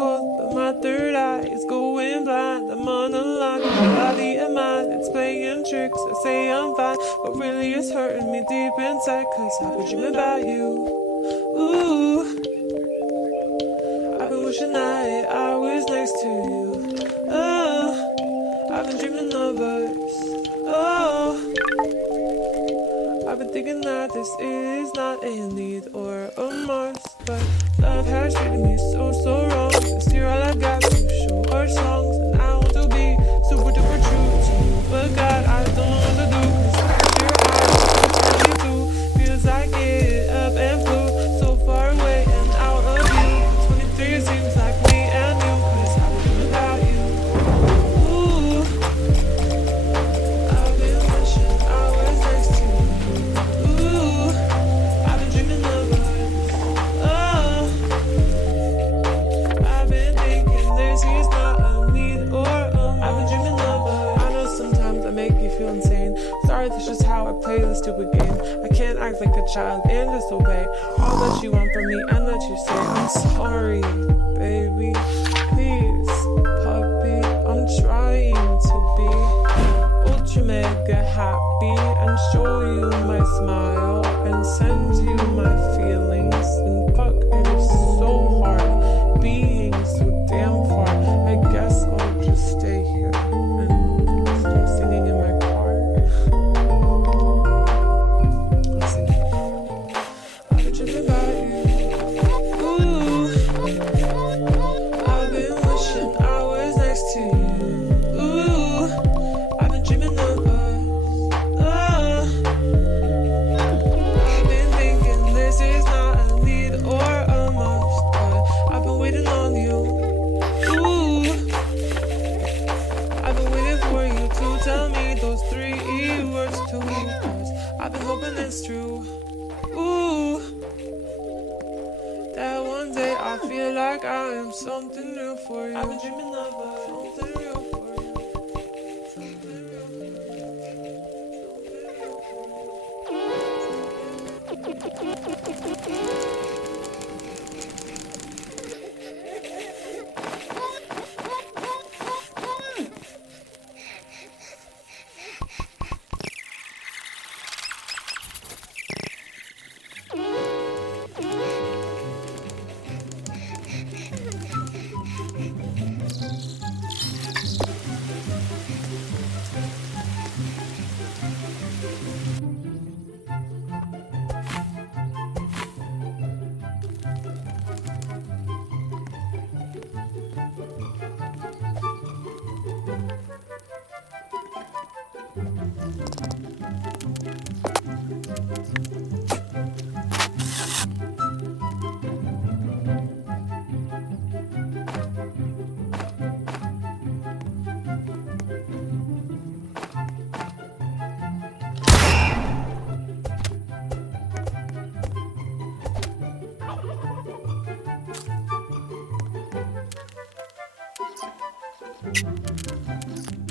cold, but my third eye is going blind. I'm on a line, my body and mind, it's playing tricks. I say I'm fine, but really it's hurting me deep inside. Cause I've been dreaming about you. Ooh, I've been wishing that I was next to you. Oh, I've been dreaming of us. Oh, I've been thinking that this is not a need or a must, but love has treated me so wrong. This year all I got to show are songs, and I want to be super duper true to you, but God, I don't know what to do. Cause your eyes, 22 feels like it up and flew so far away and out of you. 23 seems like me and you, cause I've been dreaming about you. Ooh, I've been wishing I was next to you. Ooh, I've been dreaming of us. Oh, I've been thinking this is not a need or a must. I've been dreaming of us. I know sometimes I make you feel insane. Sorry, that's just how I play this stupid game. I can't act like a child and disobey all that you want from me and that you say. I'm sorry, baby. Please, puppy, I'm trying to be ultra mega happy and show you my smile and send you my feelings. And fuck, it is so hard being so damn far. I guess I'll just stay here and start singing in my car. I'll sing it. I've been dreaming about you. Ooh, I've been wishing I was next to you. Ooh, I've been dreaming of us. Oh, I've been thinking this is not a need or a must, but I've been waiting on you. Ooh, I've been waiting for you to tell me those 3 words too, cause I've been hoping it's true. Ooh, that one day I feel like I am something real for you. I've been dreaming of us, something real for you. Something real for you.